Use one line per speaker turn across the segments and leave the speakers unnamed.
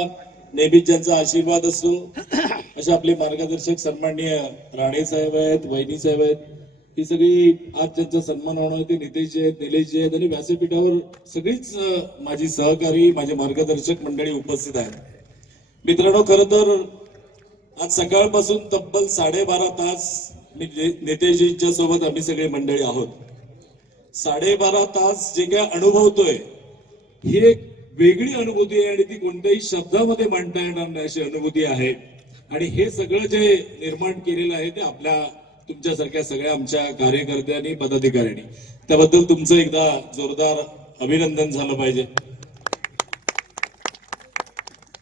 नेहमीच ज्यांचा आशीर्वाद असतो असे आपले मार्गदर्शक सन्माननीय राणे साहेब आहेत वहिनी साहेब आहेत ही सगळी आज ज्यांचा सन्मान होणं ते नितेशजी आहेत निलेशजी आहेत आणि व्यासपीठावर सगळीच माझी सहकारी माझे मार्गदर्शक मंडळी उपस्थित आहेत. मित्रांनो खर तर आज सकाळपासून तब्बल साडेबारा तास मी ने- नेतेजींच्या सोबत आम्ही सगळे मंडळी आहोत. साडेबारा तास जे काय अनुभवतोय ही एक वेगळी अनुभूती आहे आणि ती कोणत्याही शब्दामध्ये मांडता येणार नाही अशी अनुभूती आहे. आणि हे सगळं जे निर्माण केलेलं आहे ते आपल्या तुमच्यासारख्या सगळ्या आमच्या कार्यकर्त्यांनी पदाधिकाऱ्यांनी. त्याबद्दल तुमचं एकदा जोरदार अभिनंदन झालं पाहिजे.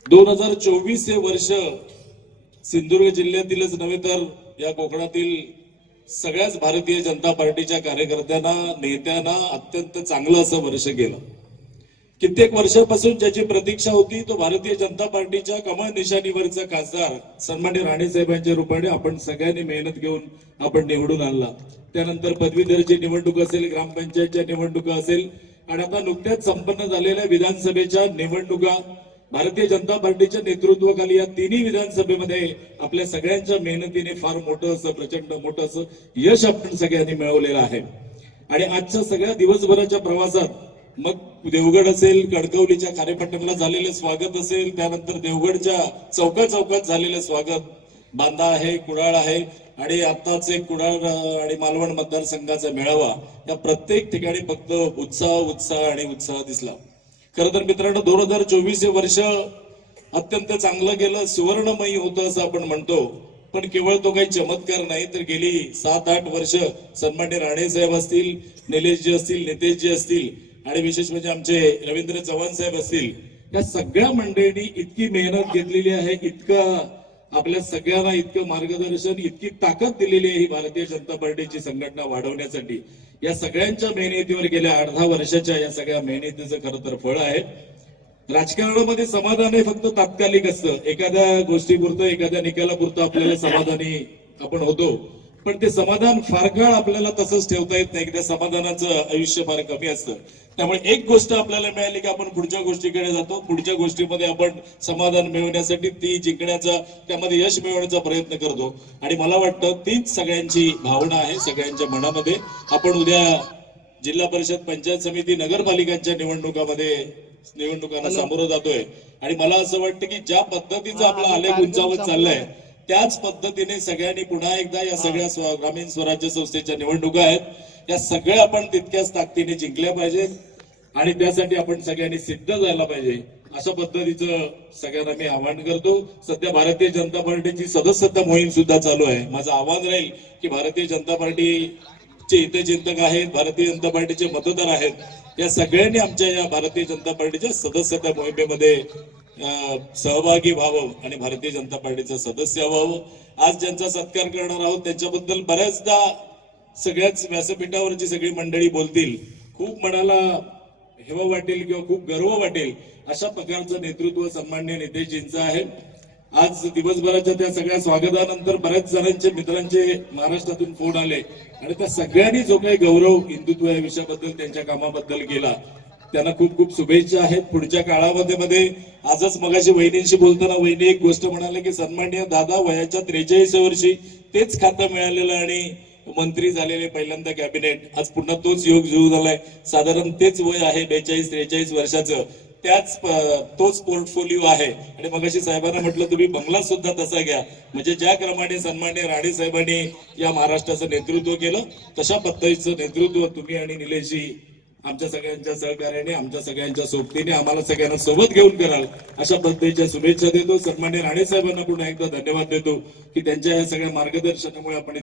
दोन हजार चोवीस हे वर्ष सिंधुदुर्ग जिल्ह्यातीलच नव्हे तर या कोकणातील सगळ्याच भारतीय जनता पार्टीच्या कार्यकर्त्यांना नेत्यांना अत्यंत चांगलं असं वर्ष गेलं. कित्येक वर्षापासून ज्याची प्रतीक्षा होती तो भारतीय जनता पार्टीच्या कमळ निशाणीवरचा खासदार सन्मान्य राणे साहेबांच्या रूपाने आपण सगळ्यांनी मेहनत घेऊन आपण निवडून आणला. त्यानंतर पदवीधरची निवडणूक असेल ग्रामपंचायतच्या निवडणुका असेल आणि आता नुकत्याच संपन्न झालेल्या विधानसभेच्या निवडणुका भारतीय जनता पार्टीच्या नेतृत्वाखाली या तिन्ही विधानसभेमध्ये आपल्या सगळ्यांच्या मेहनतीने फार मोठं असं प्रचंड मोठं असं यश आपण सगळ्यांनी मिळवलेलं आहे. आणि आजच्या सगळ्या दिवसभराच्या प्रवासात मग देवगड असेल कणकवलीच्या खारेपट्टणला झालेलं स्वागत असेल त्यानंतर देवगडच्या चौका चौकात झालेलं स्वागत. बांदा आहे कुडाळ आहे आणि आताच एक कुडाळ आणि मालवण मतदारसंघाचा मेळावा. या प्रत्येक ठिकाणी फक्त उत्साह उत्साह आणि उत्साह दिसला. खर तर मित्रांनो दोन हजार चोवीस हे वर्ष अत्यंत चांगलं गेलं सुवर्णमयी होतं असं आपण म्हणतो. पण केवळ तो काही चमत्कार नाही तर गेली सात आठ वर्ष सन्मान्य राणे साहेब असतील निलेशजी असतील नितेशजी असतील आणि विशेष म्हणजे आमचे रवींद्र चव्हाण साहेब असतील या सगळ्या मंडळींनी इतकी मेहनत घेतलेली आहे इतकं आपल्या सगळ्यांना इतकं मार्गदर्शन इतकी ताकद दिलेली आहे ही भारतीय जनता पार्टीची संघटना वाढवण्यासाठी. या सगळ्यांच्या मेहनतीवर गेल्या अर्धा वर्षाच्या या सगळ्या मेहनतीचं खरं तर फळ आहे. राजकारणामध्ये समाधान हे फक्त तात्कालिक असतं. एखाद्या गोष्टीपुरतं एखाद्या निकालापुरतं आपल्याला समाधानी आपण होतो. पण ते समाधान फार काळ आपल्याला तसंच ठेवता येत नाही की त्या समाधानाचं आयुष्य फार कमी असतं. त्यामुळे एक गोष्ट आपल्याला मिळाली की आपण पुढच्या गोष्टीकडे जातो. पुढच्या गोष्टीमध्ये आपण समाधान मिळवण्यासाठी ती जिंकण्याचा त्यामध्ये यश मिळवण्याचा प्रयत्न करतो. आणि मला वाटतं तीच सगळ्यांची भावना आहे सगळ्यांच्या मनामध्ये. आपण उद्या जिल्हा परिषद पंचायत समिती नगरपालिकांच्या निवडणुकामध्ये निवडणुकांना सामोरं जातोय. आणि मला असं वाटतं की ज्या पद्धतीचा आपला आलेख उंचावत चाललाय त्याच पद्धतीने सगळ्यांनी पुन्हा एकदा या सगळ्या ग्रामीण स्वराज्य संस्थेच्या निवडणुका आहेत. या सगळ्या आपण तितक्याच ताकदीने जिंकल्या पाहिजेत आणि त्यासाठी आपण सगळ्यांनी सिद्ध झाला पाहिजे. अशा पद्धतीचं सगळ्यांना मी आवाहन करतो. सध्या भारतीय जनता पार्टीची सदस्यता मोहीम सुद्धा चालू आहे. माझं आव्हान राहील की भारतीय जनता पार्टीचे हितचिंतक आहेत भारतीय जनता पार्टीचे मतदार आहेत. या सगळ्यांनी आमच्या या भारतीय जनता पार्टीच्या सदस्यता मोहिमेमध्ये सहभागी व्हावं आणि भारतीय जनता पार्टीचं सदस्य व्हावं. आज ज्यांचा सत्कार करणार आहोत त्यांच्याबद्दल बऱ्याचदा सगळ्याच व्यासपीठावरची सगळी मंडळी बोलतील. खूप मनाला हेवा वाटेल किंवा खूप गर्व वाटेल अशा प्रकारचं नेतृत्व सन्मान्य नितेशजींचं आहे. आज दिवसभराच्या त्या सगळ्या स्वागतानंतर बऱ्याच जणांचे मित्रांचे महाराष्ट्रातून फोन आले आणि त्या सगळ्यांनी जो काही गौरव हिंदुत्व या विषयाबद्दल त्यांच्या कामाबद्दल केला. त्यांना खूप खूप शुभेच्छा आहेत. पुढच्या काळामध्ये मध्ये आजच मगाशी वहिनींशी बोलताना वहिनी एक गोष्ट म्हणाले की सन्मान्य दादा वयाच्या त्रेचाळीस वर्षी तेच खातं मिळालेलं आणि मंत्री झालेले पहिल्यांदा कॅबिनेट. आज पुन्हा तोच योग सुरू झालाय. साधारण तेच वय आहे बेचाळीस त्रेचाळीस वर्षाचं. त्याच तोच पोर्टफोलिओ आहे. आणि मगाशी साहेबांना म्हटलं तुम्ही बंगला सुद्धा तसा घ्या. म्हणजे ज्या क्रमाने सन्मान्य राणे साहेबांनी या महाराष्ट्राचं नेतृत्व केलं तशा पद्धतीचं नेतृत्व तुम्ही आणि निलेशजी आमच्या सगळ्यांच्या सहकार्याने आमच्या सगळ्यांच्या सोबतीने आम्हाला सगळ्यांना सोबत घेऊन कराल अशा पद्धतीच्या शुभेच्छा देतो. सन्मान्य राणे साहेबांना पुन्हा एकदा धन्यवाद देतो की त्यांच्या या सगळ्या मार्गदर्शनामुळे आपण